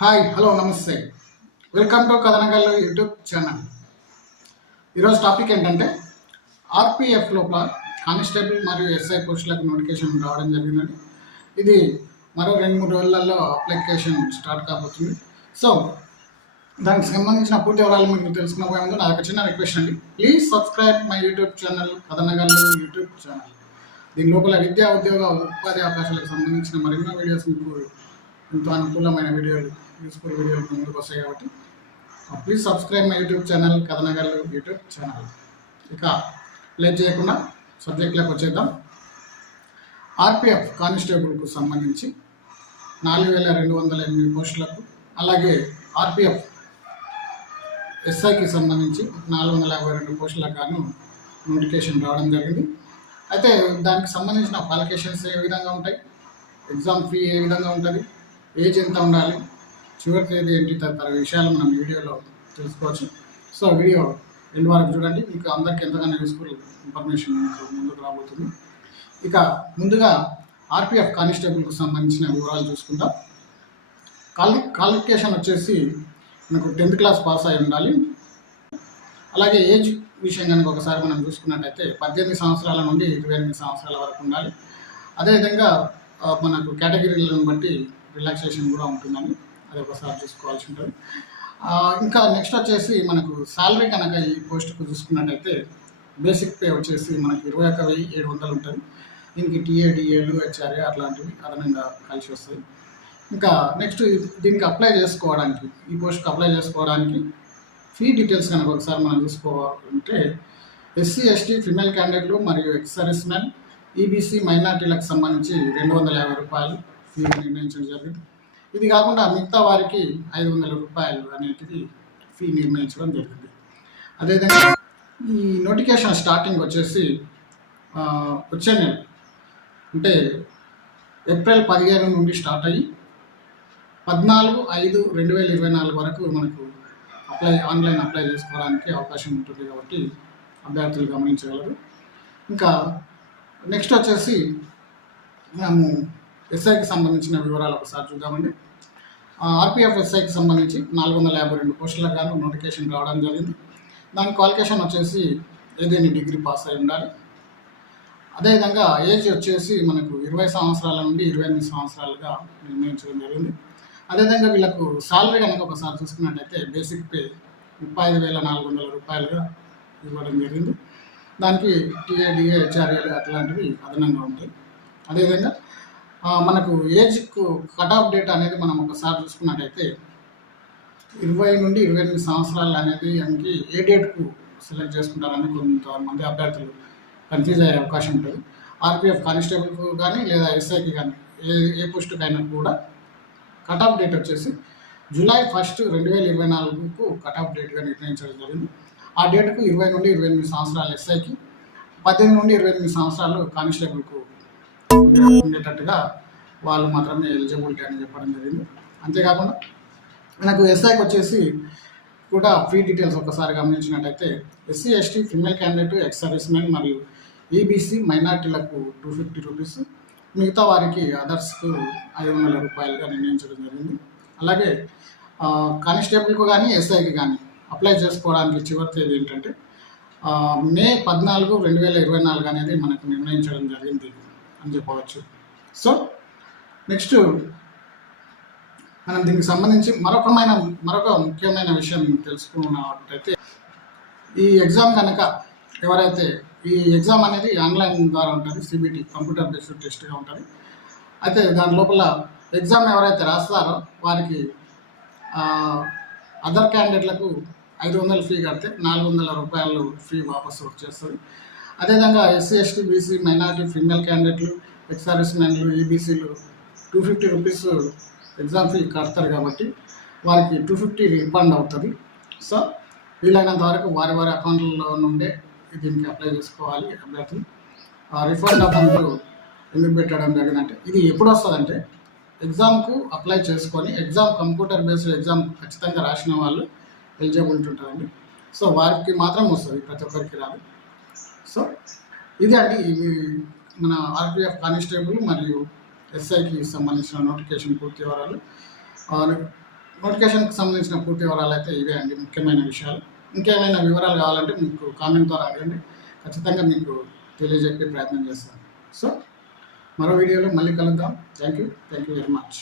Hi hello నమస్తే. Welcome to Kathanagallu YouTube channel. ఈరోజు topic ఏంటంటే ఆర్పిఎఫ్ లోపల కానిస్టేబుల్ మరియు ఎస్ఐ పోస్టులకు నోటిఫికేషన్ రావడం జరిగిందండి. ఇది మరో రెండు మూడు రోజులలో అప్లికేషన్ స్టార్ట్ కాబోతుంది. సో దానికి సంబంధించిన పూర్తి వివరాలు మీకు తెలుసుకున్న ముందు నా చిన్న రిక్వెస్ట్ అండి. Please subscribe my YouTube channel Kathanagallu YouTube channel. దీని లోపల విద్యా ఉద్యోగ ఉపాధి అవకాశాలకు సంబంధించిన మరెన్నో వీడియోస్ మీకు ఎంతో అనుకూలమైన వీడియోలు యూస్ఫుల్ వీడియోలు ముందుకు వస్తాయి కాబట్టి please subscribe my YouTube channel Kathanagarlu YouTube channel ఇక లేట్ చేయకుండా సబ్జెక్ట్లోకి వచ్చేద్దాం. ఆర్పిఎఫ్ కానిస్టేబుల్కు సంబంధించి నాలుగు వేల రెండు వందల ఎనిమిది పోస్టులకు అలాగే ఆర్పిఎఫ్ ఎస్ఐకి సంబంధించి నాలుగు వందల యాభై రెండు పోస్టులకు గాను నోటిఫికేషన్ రావడం జరిగింది. అయితే దానికి సంబంధించిన క్వాలిఫికేషన్స్ ఏ విధంగా ఉంటాయి? ఎగ్జామ్ ఫీ ఏ విధంగా ఉంటుంది? ఏజ్ ఎంత ఉండాలి? చివరి తేదీ ఏంటి తదితర విషయాలు మనం వీడియోలో తెలుసుకోవచ్చు. సో వీడియో రెండు వరకు చూడండి. మీకు అందరికీ ఎంతగానో యూస్ఫుల్ ఇన్ఫర్మేషన్ ముందుకు రాబోతుంది. ఇక ముందుగా ఆర్పిఎఫ్ కానిస్టేబుల్కి సంబంధించిన వివరాలు చూసుకుందాం. క్వాలి క్వాలిఫికేషన్ వచ్చేసి మనకు టెన్త్ క్లాస్ పాస్ అయి ఉండాలి. అలాగే ఏజ్ విషయం కనుక ఒకసారి మనం చూసుకున్నట్టయితే పద్దెనిమిది సంవత్సరాల నుండి ఇరవై ఎనిమిది సంవత్సరాల వరకు ఉండాలి. అదేవిధంగా మనకు కేటగిరీలను బట్టి రిలాక్సేషన్ కూడా ఉంటుందండి. అది ఒకసారి చూసుకోవాల్సి ఉంటుంది. ఇంకా నెక్స్ట్ వచ్చేసి మనకు శాలరీ కనుక ఈ పోస్ట్కు చూసుకున్నట్టయితే బేసిక్ పే వచ్చేసి మనకి ఇరవై ఒక వెయ్యి ఏడు వందలు ఉంటుంది. దీనికి టీఏడిఏలు హెచ్ఆర్ఏ అట్లాంటివి అదనంగా కలిసి వస్తాయి. ఇంకా నెక్స్ట్ దీనికి అప్లై చేసుకోవడానికి ఈ పోస్ట్కి అప్లై చేసుకోవడానికి ఫీ డీటెయిల్స్ కనుక ఒకసారి మనం చూసుకోవాలంటే ఎస్సీ ఎస్టీ ఫిమేల్ క్యాండిడేట్లు మరియు ఎక్స్ సర్వీస్ మెన్ ఈబీసీ మైనార్టీలకు సంబంధించి రెండు వందల యాభై రూపాయలు ఫీ నిర్ణయించడం జరిగింది. ఇది కాకుండా మిగతా వారికి ఐదు వందల రూపాయలు అనేటిది ఫీ నిర్ణయించడం జరిగింది. అదేవిధంగా ఈ నోటిఫికేషన్ స్టార్టింగ్ వచ్చేసి వచ్చే నెల అంటే ఏప్రిల్ పదిహేను నుండి స్టార్ట్ అయ్యి పద్నాలుగు ఐదు రెండు వేల ఇరవై నాలుగు వరకు మనకు అప్లై ఆన్లైన్ అప్లై చేసుకోవడానికి అవకాశం ఉంటుంది కాబట్టి అభ్యర్థులు గమనించగలరు. ఇంకా నెక్స్ట్ వచ్చేసి మనము ఎస్ఐకి సంబంధించిన వివరాలు ఒకసారి చూద్దామండి. ఆర్పిఎఫ్ ఎస్ఐకి సంబంధించి నాలుగు వందల యాభై రెండు పోస్టులకు గాను నోటిఫికేషన్ రావడం జరిగింది. దాని క్వాలిఫికేషన్ వచ్చేసి ఏదైనా డిగ్రీ పాస్ అయి ఉండాలి. అదేవిధంగా ఏజ్ వచ్చేసి మనకు ఇరవై సంవత్సరాల నుండి ఇరవై ఎనిమిది సంవత్సరాలుగా నిర్ణయించడం జరిగింది. అదేవిధంగా వీళ్ళకు శాలరీ కనుక ఒకసారి చూసుకున్నట్టయితే బేసిక్ పే ముప్పై ఐదు వేల నాలుగు వందల రూపాయలుగా ఇవ్వడం జరిగింది. దానికి టీఏడిఏ హెచ్ఆర్ఏలు అట్లాంటివి అదనంగా ఉంటాయి. అదేవిధంగా మనకు ఏజ్కు కట్ ఆఫ్ డేట్ అనేది మనం ఒకసారి చూసుకున్నట్టయితే ఇరవై నుండి ఇరవై ఎనిమిది సంవత్సరాలు అనేది మనకి ఏ డేట్కు సెలెక్ట్ చేసుకుంటారని కొంతమంది అభ్యర్థులు కన్ఫ్యూజ్ అయ్యే అవకాశం ఉంటుంది. ఆర్పిఎఫ్ కానిస్టేబుల్కు కానీ లేదా ఎస్ఐకి కానీ ఏ ఏ పోస్టుకైనా కూడా కట్ ఆఫ్ డేట్ వచ్చేసి జూలై ఫస్ట్ రెండు వేల ఇరవై నాలుగుకు కట్ ఆఫ్ డేట్గా నిర్ణయించడం జరిగింది. ఆ డేట్కు ఇరవై నుండి ఇరవై ఎనిమిది సంవత్సరాలు ఎస్ఐకి పద్దెనిమిది నుండి ఇరవై ఎనిమిది సంవత్సరాలు కానిస్టేబుల్కు ఉండేటట్టుగా వాళ్ళు మాత్రమే ఎలిజిబిలిటీ అని చెప్పడం జరిగింది. అంతేకాకుండా మనకు ఎస్ఐకి వచ్చేసి కూడా ఫీ డీటెయిల్స్ ఒకసారి గమనించినట్టయితే SC ST female candidate ex service men మరియు ఈబీసీ మైనార్టీలకు టూ ఫిఫ్టీ రూపీస్ మిగతా వారికి అదర్స్కు ఐదు వందల రూపాయలుగా నిర్ణయించడం జరిగింది. అలాగే కానిస్టేబుల్కు కానీ ఎస్ఐకి కానీ అప్లై చేసుకోవడానికి చివరి తేదీ ఏంటంటే మే పద్నాలుగు రెండు వేల ఇరవై నాలుగు అనేది మనకు నిర్ణయించడం జరిగింది. అని చెప్పవచ్చు. సో నెక్స్ట్ మనం దీనికి సంబంధించి మరొకమైన మరొక ముఖ్యమైన విషయం తెలుసుకున్నట్టయితే ఈ ఎగ్జామ్ కనుక ఎవరైతే ఈ ఎగ్జామ్ అనేది ఆన్లైన్ ద్వారా ఉంటుంది సిబిటి కంప్యూటర్ బేస్డ్ టెస్ట్గా ఉంటుంది. అయితే దాని లోపల ఎగ్జామ్ ఎవరైతే రాస్తారో వారికి అదర్ క్యాండిడేట్లకు ఐదు వందల ఫీ కడితే నాలుగు వందల రూపాయలు ఫీ వాపసు వచ్చేస్తుంది. అదేవిధంగా SC ST BC minority female క్యాండిడేట్లు ఎక్స్ మ్యాన్లు మెన్లు ఈబీసీలు two fifty rupees exam fee కడతారు కాబట్టి వారికి టూ ఫిఫ్టీ రిఫండ్ అవుతుంది. సో వీలైనంత వరకు వారి వారి అకౌంట్లలో నుండే దీనికి అప్లై చేసుకోవాలి అభ్యర్థులు. రిఫండ్ అమౌంట్ ఎందుకు పెట్టడం జరిగిందంటే ఇది ఎప్పుడు వస్తుందంటే ఎగ్జామ్కు అప్లై చేసుకొని ఎగ్జామ్ కంప్యూటర్ బేస్డ్ ఎగ్జామ్ ఖచ్చితంగా రాసిన వాళ్ళు ఎలిజిబిలిటీ ఉంటుందండి సో వారికి మాత్రం వస్తుంది ప్రతి ఒక్కరికి రాదు. సో ఇది అండి మన ఆర్పిఎఫ్ కానిస్టేబుల్ మరియు ఎస్ఐకి సంబంధించిన నోటిఫికేషన్ పూర్తి వివరాలు. నోటిఫికేషన్కి సంబంధించిన పూర్తి వివరాలు అయితే ఇవే అండి ముఖ్యమైన విషయాలు. ఇంకేమైనా వివరాలు కావాలంటే మీకు కామెంట్ ద్వారా అడగండి. ఖచ్చితంగా మీకు తెలియజెప్పే ప్రయత్నం చేస్తాను. సో మరో వీడియోలో మళ్ళీ కలుద్దాం. Thank you thank you very much.